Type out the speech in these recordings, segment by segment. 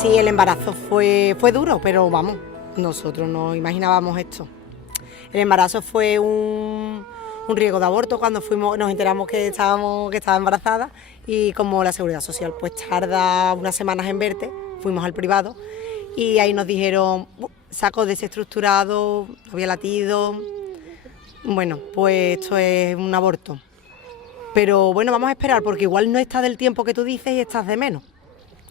Pues sí, el embarazo fue duro, pero vamos, nosotros no imaginábamos esto. El embarazo fue un riesgo de aborto cuando nos enteramos que estaba embarazada, y como la Seguridad Social pues tarda unas semanas en verte, fuimos al privado y ahí nos dijeron saco desestructurado, había latido, bueno, pues esto es un aborto. Pero bueno, vamos a esperar porque igual no está del tiempo que tú dices y estás de menos.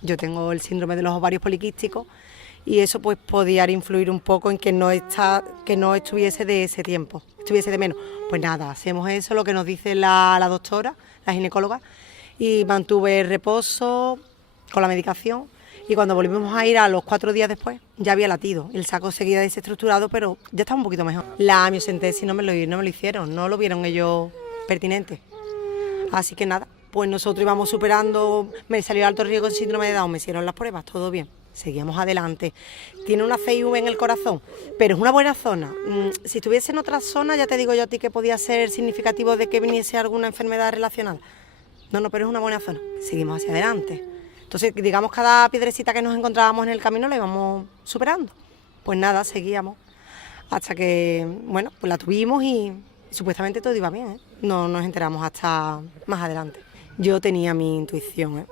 Yo tengo el síndrome de los ovarios poliquísticos y eso pues podía influir un poco en que no estuviese de ese tiempo, estuviese de menos. Pues nada, hacemos eso, lo que nos dice la doctora, la ginecóloga, y mantuve el reposo con la medicación, y cuando volvimos a ir a los 4 días después ya había latido, el saco seguía desestructurado, pero ya estaba un poquito mejor. La amiocentesis no me lo hicieron, no lo vieron ellos pertinente. Así que nada, pues nosotros íbamos superando, me salió alto riesgo de síndrome de Down, me hicieron las pruebas, todo bien, seguíamos adelante. Tiene una CIV en el corazón, pero es una buena zona. Si estuviese en otra zona, ya te digo yo a ti que podía ser significativo de que viniese alguna enfermedad relacionada. No, pero es una buena zona, seguimos hacia adelante. Entonces, digamos, cada piedrecita que nos encontrábamos en el camino la íbamos superando. Pues nada, seguíamos, hasta que, bueno, pues la tuvimos y supuestamente todo iba bien, ¿eh? No nos enteramos hasta más adelante. Yo tenía mi intuición, ¿eh?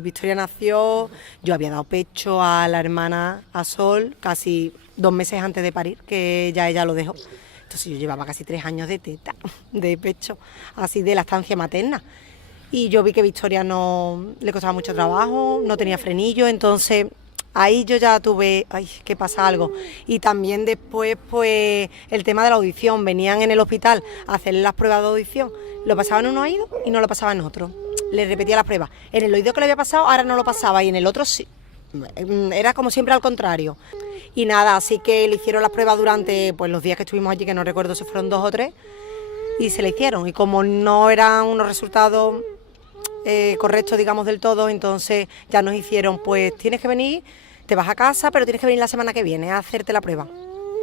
Victoria nació, yo había dado pecho a la hermana, a Sol, casi 2 meses antes de parir, que ya ella lo dejó. Entonces yo llevaba casi 3 años de teta, de pecho, así de lactancia materna. Y yo vi que Victoria no le costaba mucho trabajo, no tenía frenillo, entonces ahí yo ya tuve, que pasa algo. Y también después, pues, el tema de la audición. Venían en el hospital a hacerle las pruebas de audición, lo pasaba en un oído y no lo pasaba en otro. Le repetía las pruebas. En el oído que le había pasado, ahora no lo pasaba, y en el otro sí. Era como siempre al contrario. Y nada, así que le hicieron las pruebas durante pues los días que estuvimos allí, que no recuerdo si fueron 2 o 3, y se le hicieron. Y como no eran unos resultados correctos, digamos, del todo, entonces ya nos hicieron, pues tienes que venir, te vas a casa, pero tienes que venir la semana que viene a hacerte la prueba.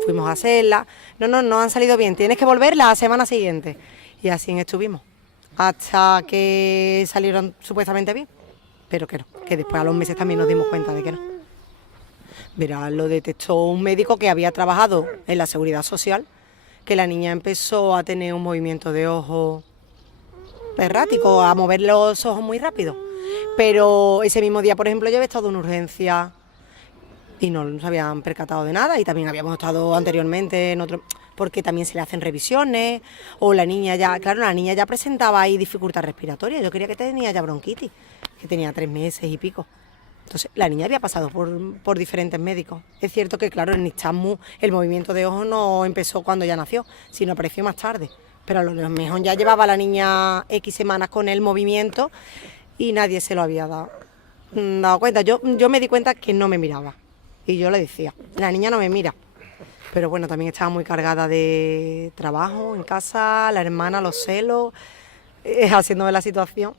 Fuimos a hacerla, no han salido bien, tienes que volver la semana siguiente. Y así estuvimos, hasta que salieron supuestamente bien, pero que no, que después a los meses también nos dimos cuenta de que no. Verá, lo detectó un médico que había trabajado en la Seguridad Social, que la niña empezó a tener un movimiento de ojo errático, a mover los ojos muy rápido. Pero ese mismo día, por ejemplo, yo había estado en urgencia y no se habían percatado de nada, y también habíamos estado anteriormente en otro, porque también se le hacen revisiones, o la niña ya presentaba ahí dificultad respiratoria. Yo creía que tenía ya bronquitis, que tenía 3 meses y pico. Entonces, la niña había pasado por diferentes médicos. Es cierto que, claro, en Nixtammu el movimiento de ojo no empezó cuando ya nació, sino apareció más tarde. Pero a lo mejor ya llevaba la niña X semanas con el movimiento y nadie se lo había dado cuenta. Yo me di cuenta que no me miraba, y yo le decía, la niña no me mira. Pero bueno, también estaba muy cargada de trabajo en casa, la hermana, los celos, haciéndome la situación.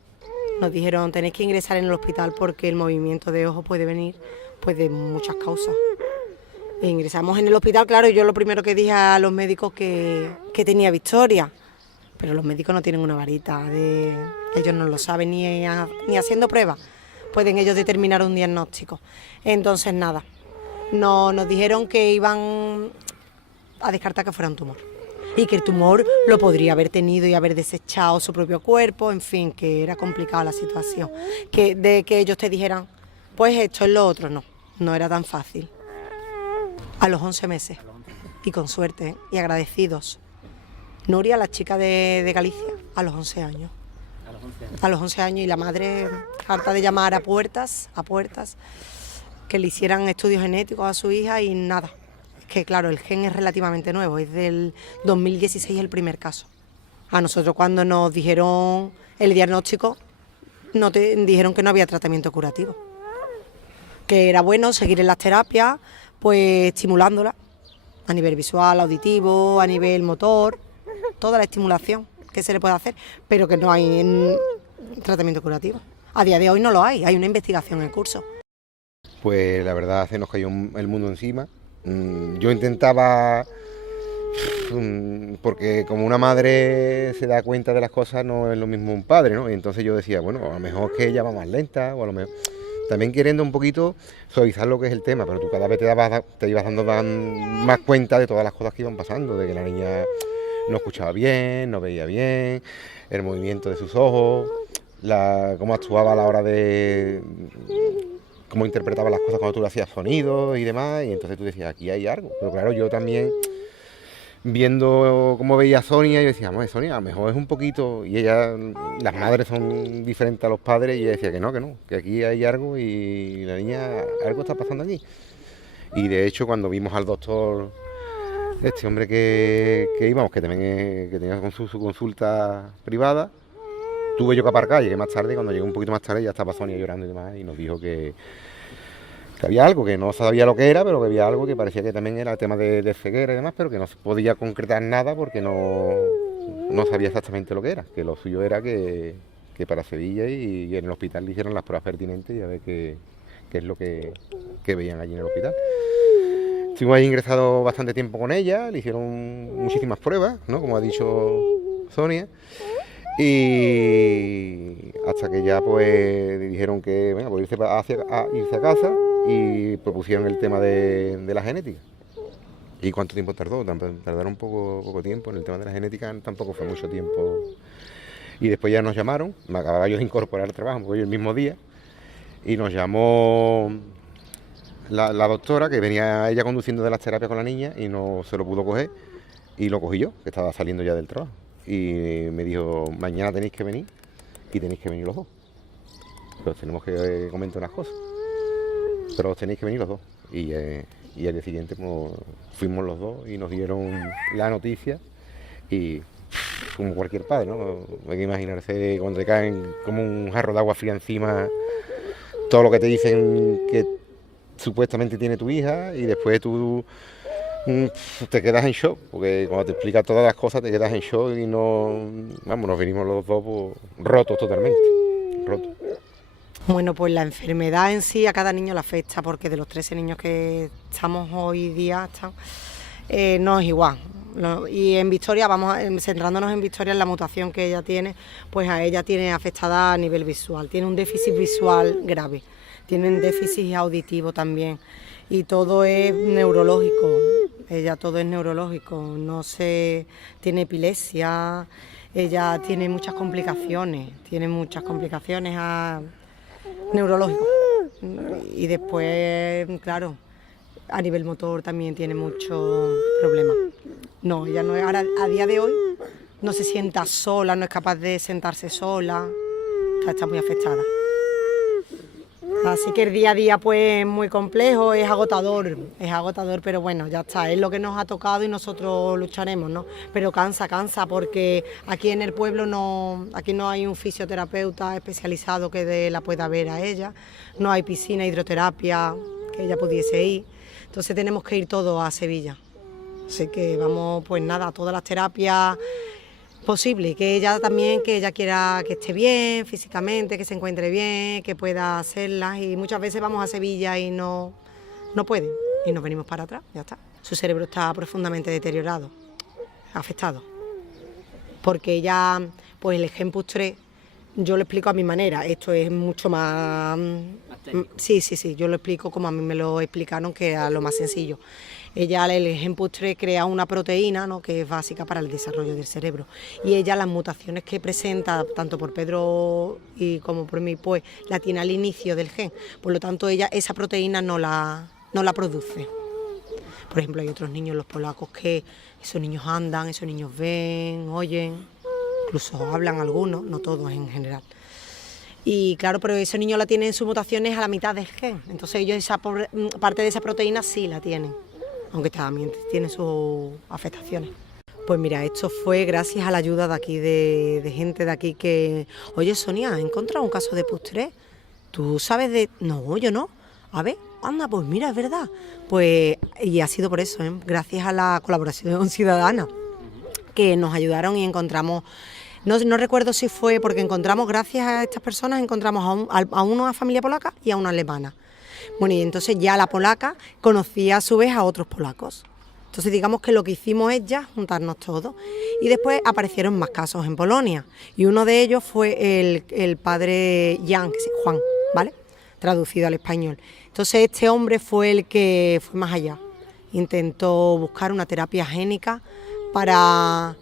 Nos dijeron, tenéis que ingresar en el hospital porque el movimiento de ojo puede venir pues de muchas causas. E ingresamos en el hospital, claro, y yo lo primero que dije a los médicos que tenía Victoria, pero los médicos no tienen una varita, ellos no lo saben ni haciendo pruebas, pueden ellos determinar un diagnóstico. Entonces nada, nos dijeron que iban a descartar que fuera un tumor, y que el tumor lo podría haber tenido y haber desechado su propio cuerpo, en fin, que era complicada la situación, de que ellos te dijeran, pues esto es lo otro, no era tan fácil. A los 11 meses, y con suerte, y agradecidos. Nuria, la chica de Galicia, a los 11 años. A los 11 años, y la madre harta de llamar a puertas, que le hicieran estudios genéticos a su hija, y nada. Es que claro, el gen es relativamente nuevo, es del 2016 el primer caso. A nosotros, cuando nos dijeron el diagnóstico, dijeron que no había tratamiento curativo, que era bueno seguir en las terapias, pues estimulándola a nivel visual, auditivo, a nivel motor, toda la estimulación que se le puede hacer, pero que no hay tratamiento curativo. A día de hoy no lo hay una investigación en curso. Pues la verdad se nos cayó el mundo encima. Yo intentaba, porque como una madre se da cuenta de las cosas, no es lo mismo un padre, ¿no? Y entonces yo decía, bueno, a lo mejor es que ella va más lenta, o a lo mejor... también queriendo un poquito suavizar lo que es el tema, pero tú cada vez te ibas dando más cuenta de todas las cosas que iban pasando, de que la niña no escuchaba bien, no veía bien, el movimiento de sus ojos, cómo actuaba a la hora de... cómo interpretaba las cosas cuando tú le hacías sonidos y demás, y entonces tú decías, aquí hay algo. Pero claro, yo también, viendo cómo veía a Sonia, yo decía, no, Sonia, a lo mejor es un poquito... Y ella, las madres son diferentes a los padres, y ella decía que no, que aquí hay algo y la niña, algo está pasando aquí. Y de hecho, cuando vimos al doctor, este hombre que íbamos, que también que tenía su consulta privada, tuve yo que aparcar, llegué más tarde, cuando llegué un poquito más tarde ya estaba Sonia llorando y demás, y nos dijo que había algo, que no sabía lo que era, pero que había algo que parecía que también era el tema de ceguera y demás, pero que no se podía concretar nada porque no sabía exactamente lo que era, que lo suyo era que para Sevilla y en el hospital le hicieron las pruebas pertinentes y a ver qué es lo que veían allí en el hospital. Estuvimos ahí ingresados bastante tiempo con ella, le hicieron muchísimas pruebas, ¿no? Como ha dicho Sonia. Y hasta que ya pues dijeron que venga, pues irse a casa y propusieron el tema de la genética. ¿Y cuánto tiempo tardó? Tardaron poco tiempo, en el tema de la genética tampoco fue mucho tiempo. Y después ya nos llamaron, me acababa yo de incorporar al trabajo, porque yo el mismo día, y nos llamó la doctora, que venía ella conduciendo de las terapias con la niña y no se lo pudo coger, y lo cogí yo, que estaba saliendo ya del trabajo. Y me dijo, mañana tenéis que venir y tenéis que venir los dos. Pero tenemos que comentar unas cosas. Pero os tenéis que venir los dos. Y al día siguiente pues, fuimos los dos y nos dieron la noticia. Y como cualquier padre, ¿no? Hay que imaginarse cuando te caen como un jarro de agua fría encima, todo lo que te dicen que supuestamente tiene tu hija, y después tú te quedas en shock, porque cuando te explica todas las cosas te quedas en shock y nos venimos los dos pues, rotos totalmente, rotos. Bueno, pues la enfermedad en sí a cada niño le afecta, porque de los 13 niños que estamos hoy día, no es igual. Y en Victoria, centrándonos en Victoria, en la mutación que ella tiene, pues a ella tiene afectada a nivel visual, tiene un déficit visual grave, tiene un déficit auditivo también, y todo es neurológico, ella todo es neurológico, tiene epilepsia, ella tiene muchas complicaciones neurológicas, y después, claro, a nivel motor también tiene muchos problemas. No, ella no es, ahora a día de hoy no se sienta sola, no es capaz de sentarse sola, está muy afectada. Así que el día a día pues es muy complejo, es agotador, pero bueno, ya está, es lo que nos ha tocado y nosotros lucharemos, ¿no? Pero cansa, porque aquí en el pueblo aquí no hay un fisioterapeuta especializado que la pueda ver a ella, no hay piscina, hidroterapia, que ella pudiese ir, entonces tenemos que ir todos a Sevilla. Así que vamos, pues nada, a todas las terapias posible, que ella quiera que esté bien físicamente, que se encuentre bien, que pueda hacerlas, y muchas veces vamos a Sevilla y no puede, y nos venimos para atrás, ya está. Su cerebro está profundamente deteriorado, afectado, porque ella, pues el Genpus 3, yo lo explico a mi manera, esto es mucho más... Sí, yo lo explico como a mí me lo explicaron, que era lo más sencillo. Ella, el Genpus 3, crea una proteína, ¿no?, que es básica para el desarrollo del cerebro. Y ella, las mutaciones que presenta, tanto por Pedro y como por mí, pues la tiene al inicio del gen. Por lo tanto, ella esa proteína no la produce. Por ejemplo, hay otros niños, los polacos, que esos niños andan, esos niños ven, oyen, incluso hablan algunos, no todos en general. Y claro, pero esos niños la tienen sus mutaciones a la mitad del gen. Entonces ellos esa parte de esa proteína sí la tienen, aunque también tiene sus afectaciones. Pues mira, esto fue gracias a la ayuda de aquí, de gente de aquí que... Oye, Sonia, ¿has encontrado un caso de PUS3? ¿Tú sabes de...? No, yo no. A ver, anda, pues mira, es verdad. Pues, y ha sido por eso, gracias a la colaboración ciudadana, que nos ayudaron y encontramos... No recuerdo si fue porque encontramos, gracias a estas personas, encontramos a una familia polaca y a una alemana. Bueno, y entonces ya la polaca conocía a su vez a otros polacos. Entonces digamos que lo que hicimos es ya juntarnos todos. Y después aparecieron más casos en Polonia. Y uno de ellos fue el padre Jan, Juan, ¿vale? traducido al español. Entonces este hombre fue el que fue más allá, intentó buscar una terapia génica para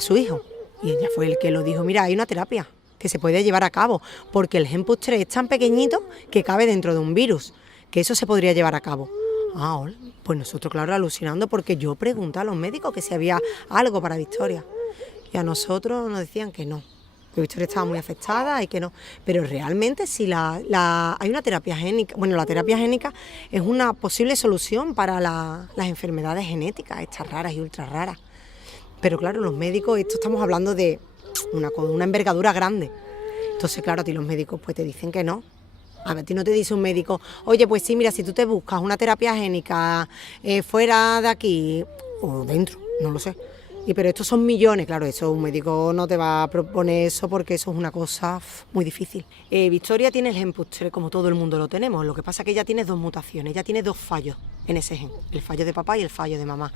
su hijo, y ella fue el que lo dijo, mira, hay una terapia que se puede llevar a cabo, porque el gen PUS3 es tan pequeñito que cabe dentro de un virus, que eso se podría llevar a cabo. Ah, hola. Pues nosotros, claro, alucinando, porque yo pregunté a los médicos que si había algo para Victoria, y a nosotros nos decían que no, que Victoria estaba muy afectada y que no, pero realmente si hay una terapia génica, bueno, la terapia génica es una posible solución para las enfermedades genéticas, estas raras y ultra raras, pero claro, los médicos, esto estamos hablando de una envergadura grande, entonces claro, a ti los médicos pues te dicen que no. A ti no te dice un médico, oye, pues sí, mira, si tú te buscas una terapia génica fuera de aquí o dentro, no lo sé. Pero estos son millones, claro, eso un médico no te va a proponer eso porque eso es una cosa muy difícil. Victoria tiene el gen PUS3 como todo el mundo lo tenemos, lo que pasa es que ella tiene 2 mutaciones, ella tiene 2 fallos en ese gen, el fallo de papá y el fallo de mamá.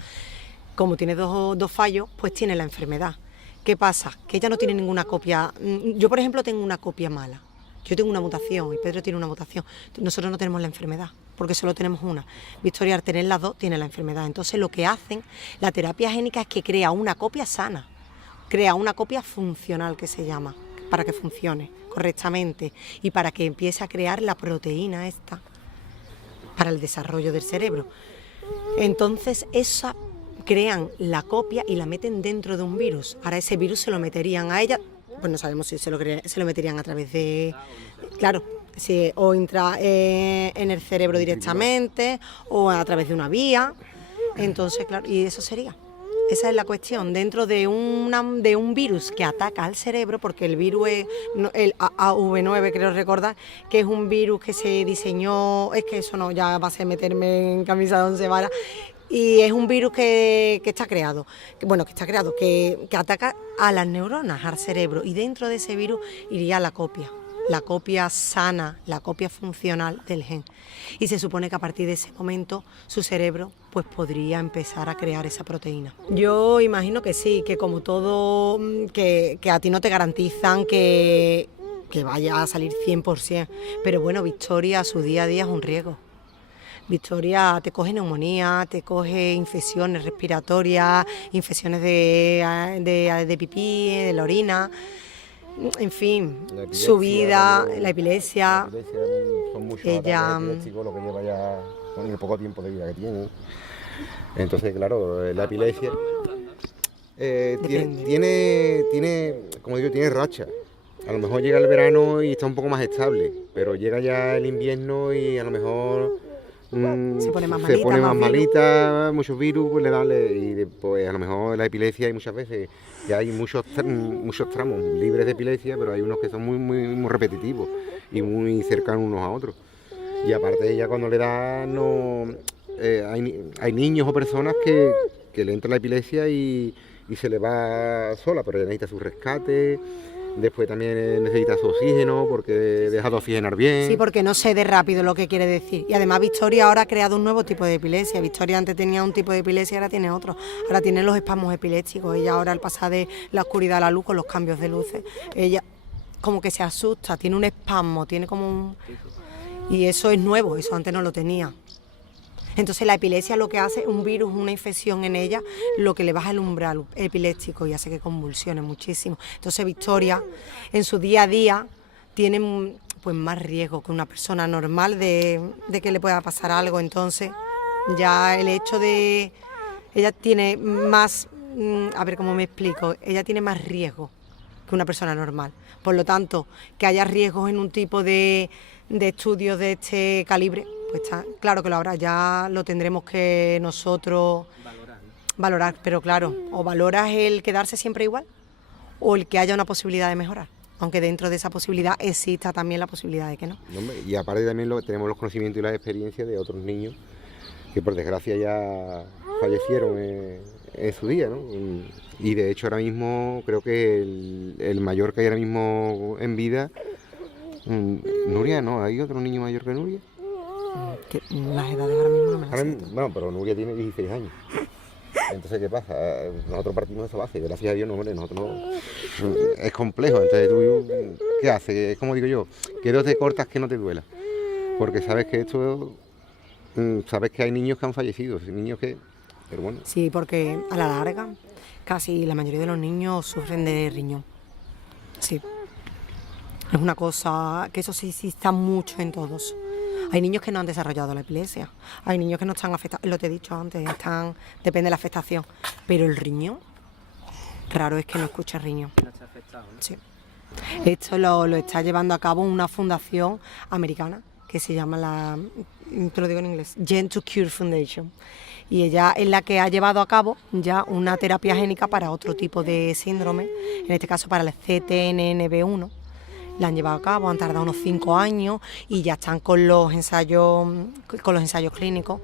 Como tiene dos fallos, pues tiene la enfermedad. ¿Qué pasa? Que ella no tiene ninguna copia. Yo, por ejemplo, tengo una copia mala. Yo tengo una mutación y Pedro tiene una mutación. Nosotros no tenemos la enfermedad, porque solo tenemos una. Victoria, al tener las 2, tiene la enfermedad. Entonces, lo que hacen, la terapia génica es que crea una copia sana, crea una copia funcional, que se llama, para que funcione correctamente y para que empiece a crear la proteína esta para el desarrollo del cerebro. Entonces, esa crean la copia y la meten dentro de un virus. Ahora ese virus se lo meterían a ella. Pues no sabemos si se lo meterían a través de, claro, si, o entra en el cerebro directamente o a través de una vía. Entonces, claro, y eso sería. Esa es la cuestión, dentro de un virus que ataca al cerebro, porque el virus es el AAV9, creo recordar, que es un virus que se diseñó, es que eso no, ya va a ser meterme en camisa de 11 varas, y es un virus que está creado, que ataca a las neuronas, al cerebro, y dentro de ese virus iría la copia sana, la copia funcional del gen. Y se supone que a partir de ese momento su cerebro pues podría empezar a crear esa proteína. Yo imagino que sí, que como todo, que a ti no te garantizan que vaya a salir 100%, pero bueno, Victoria, su día a día es un riesgo. Victoria te coge neumonía, te coge infecciones respiratorias, infecciones de pipí, de la orina, en fin, su vida, la epilepsia. Son muchos ella, ataques epilépticos, lo que lleva ya con el poco tiempo de vida que tiene. Entonces, claro, la epilepsia tiene, como digo, tiene racha. A lo mejor llega el verano y está un poco más estable, pero llega ya el invierno y a lo mejor se pone más malita, muchos virus, pues y después a lo mejor la epilepsia, y muchas veces ya hay muchos tramos libres de epilepsia, pero hay unos que son muy repetitivos y muy cercanos unos a otros. Y aparte ella cuando le da, hay niños o personas que le entra la epilepsia y se le va sola, pero ella necesita su rescate. Después también necesita su oxígeno porque deja de oxigenar bien. Sí, porque no cede rápido, lo que quiere decir. Y además Victoria ahora ha creado un nuevo tipo de epilepsia. Victoria antes tenía un tipo de epilepsia, ahora tiene otro. Ahora tiene los espasmos epilépticos. Ella ahora al pasar de la oscuridad a la luz con los cambios de luces, ella como que se asusta, tiene un espasmo, tiene como un... Y eso es nuevo, eso antes no lo tenía. Entonces la epilepsia lo que hace, un virus, una infección en ella, lo que le baja el umbral epiléptico y hace que convulsione muchísimo. Entonces Victoria en su día a día tiene pues más riesgo que una persona normal de que le pueda pasar algo. Entonces ya el hecho de... ella tiene más, a ver cómo me explico, ella tiene más riesgo que una persona normal. Por lo tanto, que haya riesgos en un tipo de estudios de este calibre, pues está claro que lo habrá, ya lo tendremos que nosotros valorar, pero claro, o valoras el quedarse siempre igual o el que haya una posibilidad de mejorar, aunque dentro de esa posibilidad exista también la posibilidad de que no. Y aparte también tenemos los conocimientos y las experiencias de otros niños que por desgracia ya fallecieron en su día, ¿no? Y de hecho ahora mismo creo que el mayor que hay ahora mismo en vida, Nuria, ¿no? ¿Hay otro niño mayor que Nuria? Las edades ahora mismo no me las sé. No, pero Nuria tiene 16 años. Entonces, ¿qué pasa? Nosotros partimos de esa base, gracias a Dios, no, hombre, nosotros no... Es complejo, entonces tú, ¿qué haces? Es como digo yo, que no te cortas que no te duela. porque sabes que esto, sabes que hay niños que han fallecido, niños que, pero bueno. Sí, porque a la larga casi la mayoría de los niños sufren de riñón. Sí. Es una cosa que eso sí está mucho en todos. Hay niños que no han desarrollado la epilepsia, hay niños que no están afectados, lo te he dicho antes, depende de la afectación, pero el riñón, raro es que no escuche riñón. No está afectado, ¿no? Sí. Esto lo está llevando a cabo una fundación americana que se llama te lo digo en inglés, Gen to Cure Foundation. Y ella es la que ha llevado a cabo ya una terapia génica para otro tipo de síndrome, en este caso para el CTNNB1. La han llevado a cabo, han tardado unos 5 años y ya están con los ensayos clínicos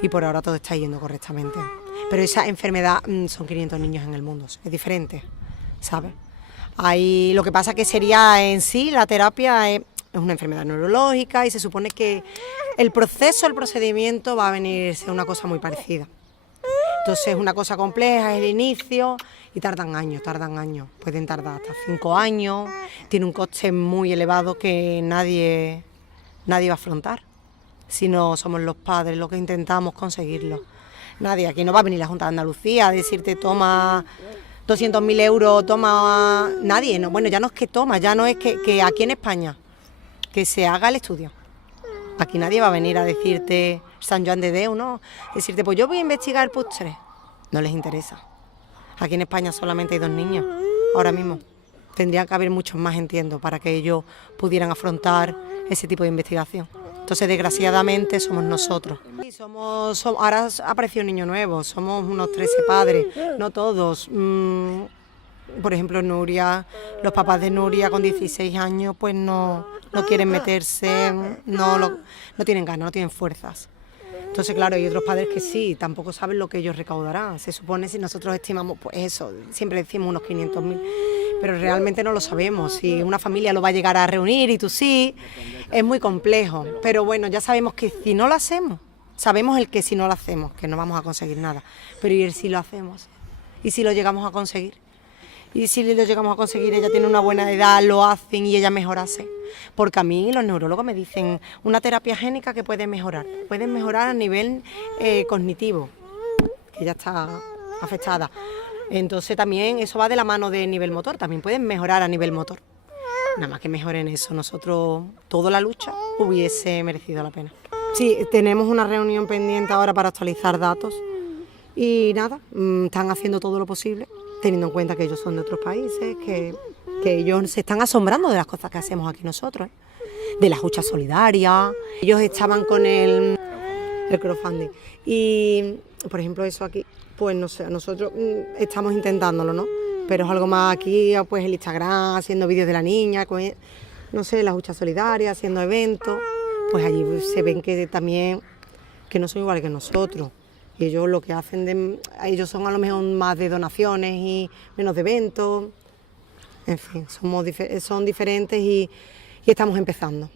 y por ahora todo está yendo correctamente. Pero esa enfermedad son 500 niños en el mundo, es diferente, ¿sabes? Lo que pasa que sería en sí, la terapia es una enfermedad neurológica y se supone que el procedimiento va a venirse una cosa muy parecida. Entonces es una cosa compleja, es el inicio y tardan años, pueden tardar hasta 5 años, tiene un coste muy elevado que nadie va a afrontar, si no somos los padres los que intentamos conseguirlo. Nadie, aquí no va a venir la Junta de Andalucía a decirte toma 200.000 euros, toma... Nadie, no, bueno, ya no es que toma, ya no es que aquí en España, que se haga el estudio. Aquí nadie va a venir a decirte San Joan de Déu, ¿no? Decirte, pues yo voy a investigar el postre. No les interesa. Aquí en España solamente hay 2 niños, ahora mismo. Tendrían que haber muchos más, entiendo, para que ellos pudieran afrontar ese tipo de investigación. Entonces, desgraciadamente, somos nosotros. Sí, ahora ha aparecido un niño nuevo, somos unos 13 padres, no todos. Por ejemplo, Nuria, los papás de Nuria con 16 años, pues no quieren meterse, no tienen ganas, no tienen fuerzas. Entonces, claro, hay otros padres que sí, tampoco saben lo que ellos recaudarán. Se supone, si nosotros estimamos, pues eso, siempre decimos unos 500.000, pero realmente no lo sabemos. Si una familia lo va a llegar a reunir y tú sí, es muy complejo. Pero bueno, ya sabemos que si no lo hacemos, sabemos el que si no lo hacemos, que no vamos a conseguir nada. Pero ¿y el si lo hacemos? ¿Y si lo llegamos a conseguir? Y si lo llegamos a conseguir, ella tiene una buena edad, lo hacen y ella mejorase. Porque a mí los neurólogos me dicen una terapia génica que puede mejorar a nivel cognitivo, que ella está afectada. Entonces también eso va de la mano de nivel motor, también pueden mejorar a nivel motor. Nada más que mejoren eso, nosotros toda la lucha hubiese merecido la pena. Sí, tenemos una reunión pendiente ahora para actualizar datos y nada, están haciendo todo lo posible, teniendo en cuenta que ellos son de otros países, que ellos se están asombrando de las cosas que hacemos aquí nosotros, de las huchas solidarias. Ellos estaban con el crowdfunding y, por ejemplo, eso aquí, pues no sé, nosotros estamos intentándolo, ¿no? Pero es algo más aquí, pues el Instagram, haciendo vídeos de la niña, no sé, las huchas solidarias, haciendo eventos, pues allí se ven que también, que no son iguales que nosotros. Y ellos lo que hacen, ellos son a lo mejor más de donaciones y menos de eventos. En fin, son diferentes y estamos empezando.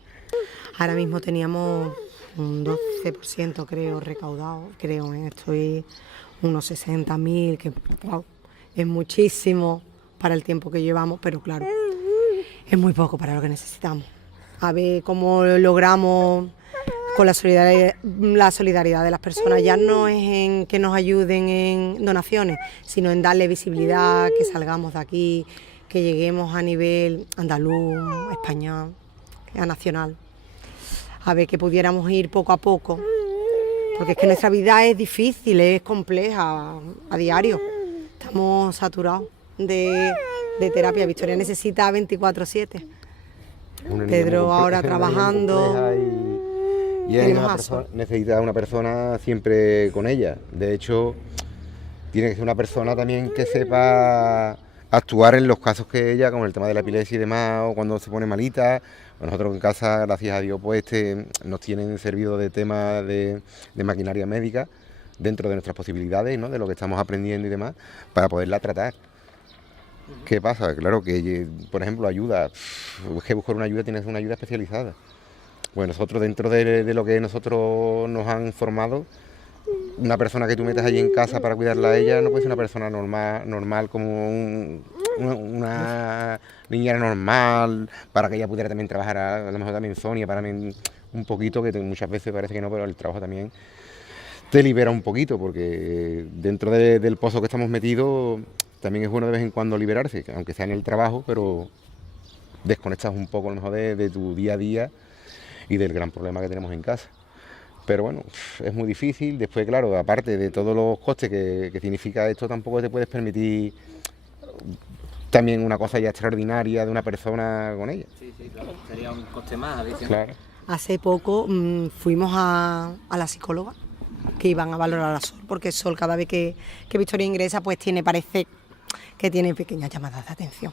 Ahora mismo teníamos un 12% creo recaudado, estoy unos 60.000, que wow, es muchísimo para el tiempo que llevamos, pero claro, es muy poco para lo que necesitamos. A ver cómo logramos con la solidaridad de las personas, ya no es en que nos ayuden en donaciones, sino en darle visibilidad, que salgamos de aquí, que lleguemos a nivel andaluz, español, a nacional, a ver que pudiéramos ir poco a poco, porque es que nuestra vida es difícil, es compleja a diario, estamos saturados de terapia. Victoria necesita 24/7, Pedro ahora trabajando. Y necesita una persona siempre con ella. De hecho, tiene que ser una persona también que sepa actuar en los casos que ella, como el tema de la epilepsia y demás, o cuando se pone malita. Nosotros en casa, gracias a Dios, pues nos tienen servido de tema de maquinaria médica dentro de nuestras posibilidades, ¿no? De lo que estamos aprendiendo y demás, para poderla tratar. ¿Qué pasa? Claro que, por ejemplo, ayuda, es que buscar una ayuda tienes una ayuda especializada. Bueno, nosotros dentro de lo que nosotros nos han formado, una persona que tú metas allí en casa para cuidarla a ella no puede ser una persona normal como una niñera normal, para que ella pudiera también trabajar, a lo mejor también Sonia, para un poquito, que muchas veces parece que no, pero el trabajo también te libera un poquito, porque dentro del pozo que estamos metidos también es bueno de vez en cuando liberarse, aunque sea en el trabajo, pero desconectas un poco a lo mejor de tu día a día y del gran problema que tenemos en casa. Pero bueno, es muy difícil. Después, claro, aparte de todos los costes que significa esto, tampoco te puedes permitir también una cosa ya extraordinaria de una persona con ella. Sí, claro, sería un coste más adicional. Claro. Hace poco fuimos a la psicóloga, que iban a valorar a Sol, porque Sol cada vez que Victoria ingresa, pues parece que tiene pequeñas llamadas de atención.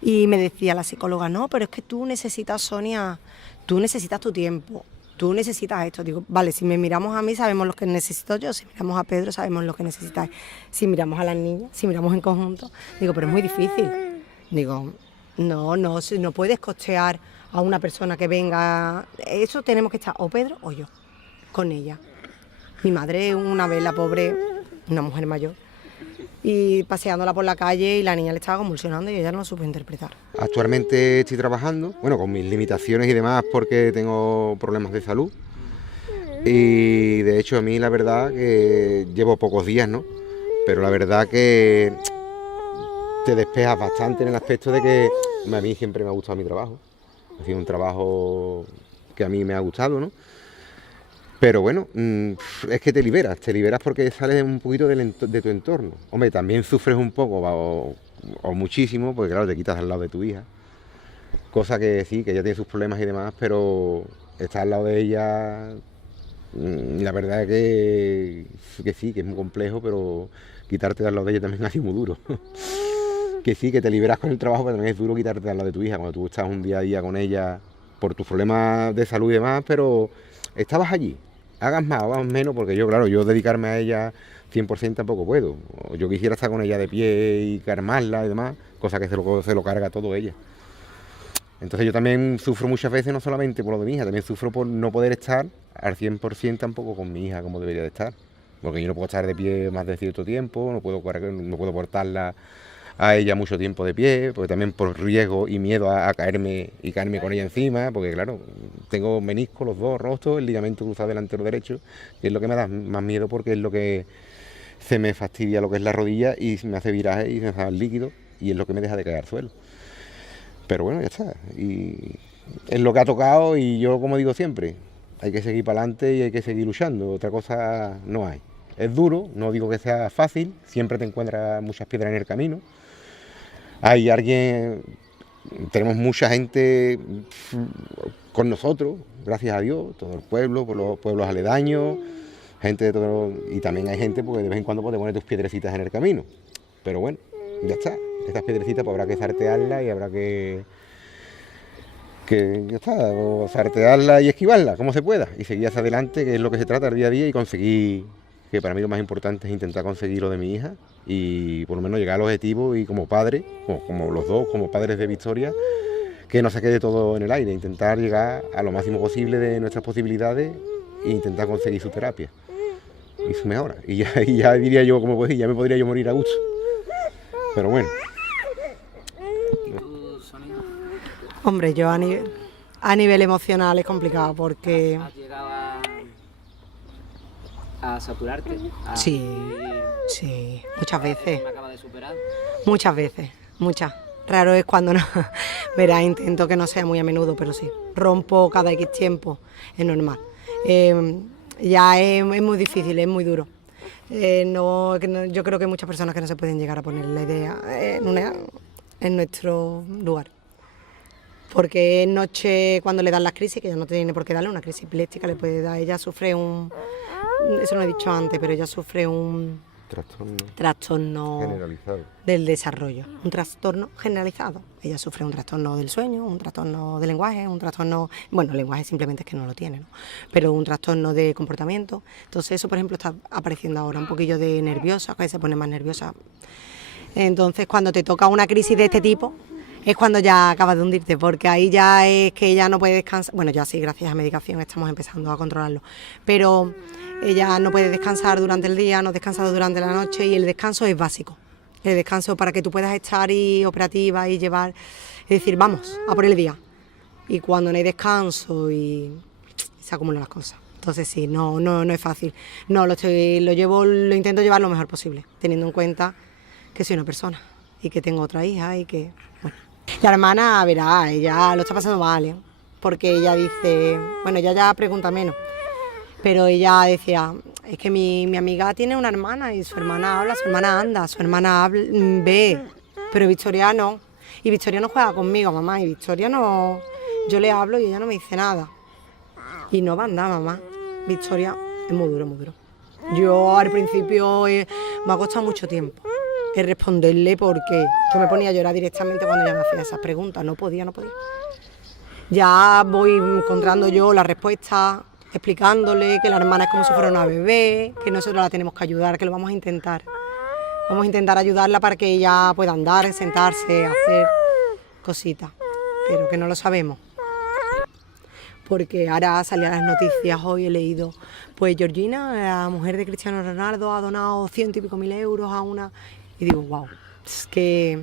Y me decía la psicóloga, no, pero es que tú necesitas, Sonia, tú necesitas tu tiempo, tú necesitas esto. Digo, vale, si me miramos a mí sabemos lo que necesito yo, si miramos a Pedro sabemos lo que necesitáis, si miramos a las niñas, si miramos en conjunto. Digo, pero es muy difícil. Digo, no puedes costear a una persona que venga, eso tenemos que estar o Pedro o yo, con ella. Mi madre una vez, la pobre, una mujer mayor, y paseándola por la calle y la niña le estaba convulsionando y ella no lo supo interpretar. Actualmente estoy trabajando, bueno, con mis limitaciones y demás porque tengo problemas de salud. Y de hecho a mí la verdad que llevo pocos días, ¿no? Pero la verdad que te despejas bastante en el aspecto de que a mí siempre me ha gustado mi trabajo. Ha sido un trabajo que a mí me ha gustado, ¿no? Pero bueno, es que te liberas porque sales un poquito de tu entorno. Hombre, también sufres un poco o muchísimo, porque claro, te quitas al lado de tu hija. Cosa que sí, que ella tiene sus problemas y demás, pero estar al lado de ella, la verdad es que sí, que es muy complejo, pero quitarte de al lado de ella también ha sido muy duro. Que sí, que te liberas con el trabajo, pero también es duro quitarte de al lado de tu hija, cuando tú estás un día a día con ella por tus problemas de salud y demás, pero estabas allí, hagas más o hagas menos, porque yo dedicarme a ella 100% tampoco puedo. Yo quisiera estar con ella de pie y calmarla y demás, cosa que se lo carga todo ella. Entonces yo también sufro muchas veces, no solamente por lo de mi hija, también sufro por no poder estar al 100% tampoco con mi hija como debería de estar. Porque yo no puedo estar de pie más de cierto tiempo, no puedo portarla a ella mucho tiempo de pie, porque también por riesgo y miedo a caerme con ella encima, porque claro, tengo menisco los dos rostros, el ligamento cruzado delantero derecho, que es lo que me da más miedo porque es lo que se me fastidia lo que es la rodilla y me hace viraje y se me hace el líquido y es lo que me deja de caer al suelo. Pero bueno, ya está, y es lo que ha tocado y yo como digo siempre, hay que seguir para adelante y hay que seguir luchando, otra cosa no hay. Es duro, no digo que sea fácil, siempre te encuentras muchas piedras en el camino. Tenemos mucha gente con nosotros, gracias a Dios, todo el pueblo, por los pueblos aledaños, gente de todo, y también hay gente porque de vez en cuando te pones tus piedrecitas en el camino. Pero bueno, ya está, estas piedrecitas pues habrá que sartearlas y habrá que ya está, o sartearlas y esquivarlas, como se pueda, y seguir hacia adelante, que es lo que se trata el día a día, y conseguir, que para mí lo más importante es intentar conseguir lo de mi hija y por lo menos llegar al objetivo y como padre, como los dos, como padres de Victoria, que no se quede todo en el aire, intentar llegar a lo máximo posible de nuestras posibilidades e intentar conseguir su terapia y su mejora. Y ya diría yo, como pues, ya me podría yo morir a gusto. Pero bueno. Hombre, yo a nivel emocional es complicado porque... ¿Has llegado a saturarte? Sí, muchas veces. ¿Me acaba de superar? Muchas veces, muchas. Raro es cuando no. Verás, intento que no sea muy a menudo, pero sí. Rompo cada X tiempo, es normal. Ya es muy difícil, es muy duro. Yo creo que hay muchas personas que no se pueden llegar a poner la idea en nuestro lugar. Porque es noche cuando le dan las crisis, que ya no tiene por qué darle una crisis epiléptica, le puede dar. Ella sufre eso lo he dicho antes, pero ella sufre un trastorno generalizado del desarrollo, un trastorno generalizado. Ella sufre un trastorno del sueño, un trastorno del lenguaje, el lenguaje simplemente es que no lo tiene, ¿no? Pero un trastorno de comportamiento. Entonces eso, por ejemplo, está apareciendo ahora, un poquillo de nerviosa, que se pone más nerviosa. Entonces, cuando te toca una crisis de este tipo, es cuando ya acabas de hundirte, porque ahí ya es que ella no puede descansar. Bueno, ya sí, gracias a medicación estamos empezando a controlarlo, pero ella no puede descansar durante el día, no descansa durante la noche y el descanso es básico. El descanso para que tú puedas estar operativa y llevar, es decir, vamos, a por el día. Y cuando no hay descanso y se acumulan las cosas. Entonces sí, no es fácil. No, lo intento llevar lo mejor posible, teniendo en cuenta que soy una persona y que tengo otra hija y que, bueno. La hermana, verá, ella lo está pasando mal, ¿eh? Porque ella dice, bueno, ella ya pregunta menos, pero ella decía, es que mi amiga tiene una hermana y su hermana habla, su hermana anda, su hermana ve, pero Victoria no. Y Victoria no juega conmigo, mamá, y Victoria no, yo le hablo y ella no me dice nada. Y no va a andar, mamá. Victoria es muy duro, muy duro. Yo al principio me ha costado mucho tiempo responderle porque yo me ponía a llorar directamente cuando ella me hacía esas preguntas. No podía. Ya voy encontrando yo la respuesta, explicándole que la hermana es como si fuera una bebé, que nosotros la tenemos que ayudar, que lo vamos a intentar. Vamos a intentar ayudarla para que ella pueda andar, sentarse, hacer cositas, pero que no lo sabemos. Porque ahora salían las noticias, hoy he leído, pues Georgina, la mujer de Cristiano Ronaldo, ha donado 100 y pico mil euros a una... Y digo, wow, es que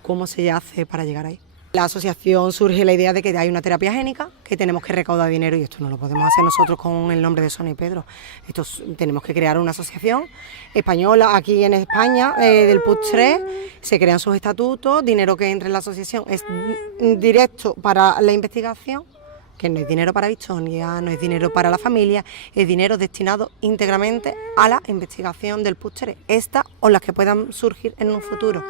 ¿cómo se hace para llegar ahí? La asociación surge la idea de que hay una terapia génica, que tenemos que recaudar dinero y esto no lo podemos hacer nosotros con el nombre de Sonia y Pedro. Tenemos que crear una asociación española aquí en España, del PUT3, se crean sus estatutos, dinero que entre en la asociación es directo para la investigación, que no es dinero para Victoria, no es dinero para la familia, es dinero destinado íntegramente a la investigación del PUT3, esta o las que puedan surgir en un futuro.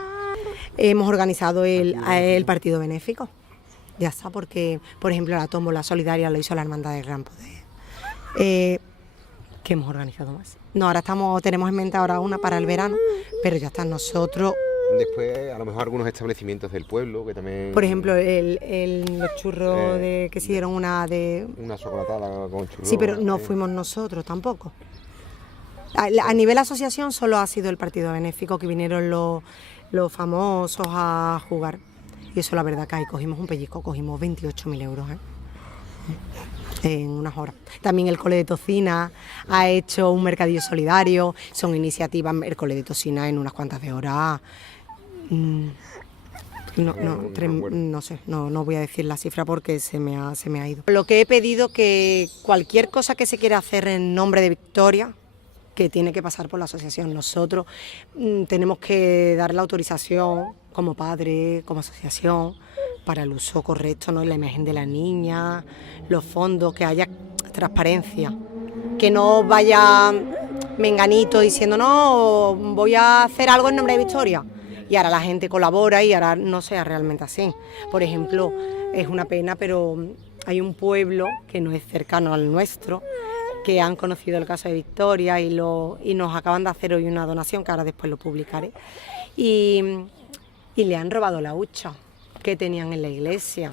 Hemos organizado el partido benéfico, ya está, porque, por ejemplo, la tómbola solidaria lo hizo la Hermandad del Gran Poder. ¿Qué hemos organizado más? No, ahora tenemos en mente ahora una para el verano, pero ya está, nosotros... Después, a lo mejor algunos establecimientos del pueblo que también... Por ejemplo, los churros que se dieron una chocolatada con churros. Sí, pero no fuimos nosotros tampoco. A nivel asociación solo ha sido el partido benéfico, que vinieron los famosos a jugar. Y eso la verdad que ahí cogimos un pellizco, cogimos 28.000 euros, en unas horas. También el Cole de Tocina ha hecho un mercadillo solidario, son iniciativas, el Cole de Tocina en unas cuantas de horas... No sé, no voy a decir la cifra porque se me ha ido. Lo que he pedido, que cualquier cosa que se quiera hacer en nombre de Victoria, que tiene que pasar por la asociación. Nosotros tenemos que dar la autorización como padre, como asociación, para el uso correcto, ¿no? La imagen de la niña, los fondos, que haya transparencia, que no vaya menganito diciendo no, voy a hacer algo en nombre de Victoria. Y ahora la gente colabora y ahora no sea realmente así. Por ejemplo, es una pena, pero hay un pueblo que no es cercano al nuestro, que han conocido el caso de Victoria y nos acaban de hacer hoy una donación, que ahora después lo publicaré, y le han robado la hucha que tenían en la iglesia.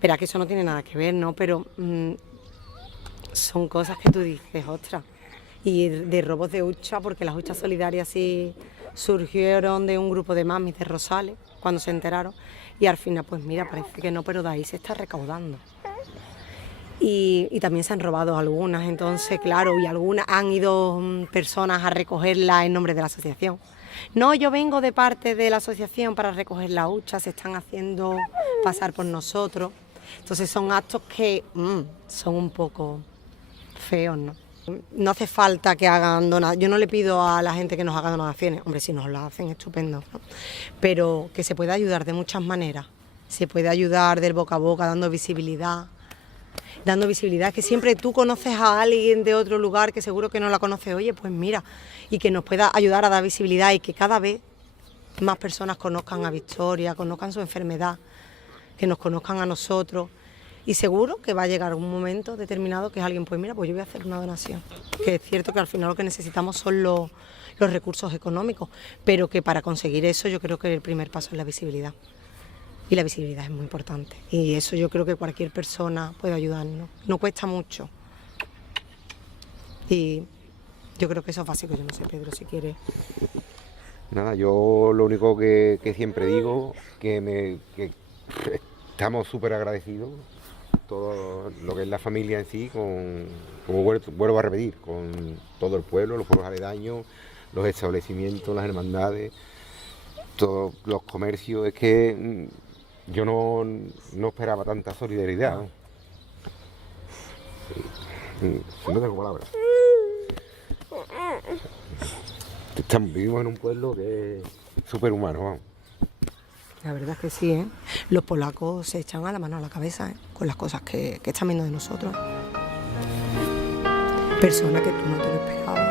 Pero que eso no tiene nada que ver, ¿no? Pero son cosas que tú dices, ostras. Y de robos de hucha, porque las huchas solidarias sí surgieron de un grupo de mamis de Rosales, cuando se enteraron, y al final, pues mira, parece que no, pero de ahí se está recaudando. Y también se han robado algunas, entonces, claro, y algunas han ido personas a recogerla en nombre de la asociación. No, yo vengo de parte de la asociación para recoger la hucha, se están haciendo pasar por nosotros. Entonces son actos que son un poco feos, ¿no? No hace falta que hagan donaciones. Yo no le pido a la gente que nos haga donaciones. Hombre, si nos las hacen, estupendo, ¿no? Pero que se puede ayudar de muchas maneras. Se puede ayudar del boca a boca, dando visibilidad. Dando visibilidad, que siempre tú conoces a alguien de otro lugar que seguro que no la conoce, oye, pues mira, y que nos pueda ayudar a dar visibilidad y que cada vez más personas conozcan a Victoria, conozcan su enfermedad, que nos conozcan a nosotros. Y seguro que va a llegar un momento determinado que alguien, pues mira, pues yo voy a hacer una donación. Que es cierto que al final lo que necesitamos son los recursos económicos, pero que para conseguir eso yo creo que el primer paso es la visibilidad. Y la visibilidad es muy importante. Y eso yo creo que cualquier persona puede ayudarnos. No cuesta mucho. Y yo creo que eso es básico. Yo no sé, Pedro, si quiere. Nada, yo lo único que siempre digo, que estamos súper agradecidos, todo lo que es la familia en sí, como vuelvo a repetir, con todo el pueblo, los pueblos aledaños, los establecimientos, las hermandades, todos los comercios. Es que yo no esperaba tanta solidaridad, ¿no? No tengo palabras. Vivimos en un pueblo que es súper humano, vamos. La verdad es que sí, ¿eh? Los polacos se echan a la mano a la cabeza, ¿eh? Con las cosas que están viendo de nosotros. Personas que tú no te lo esperabas.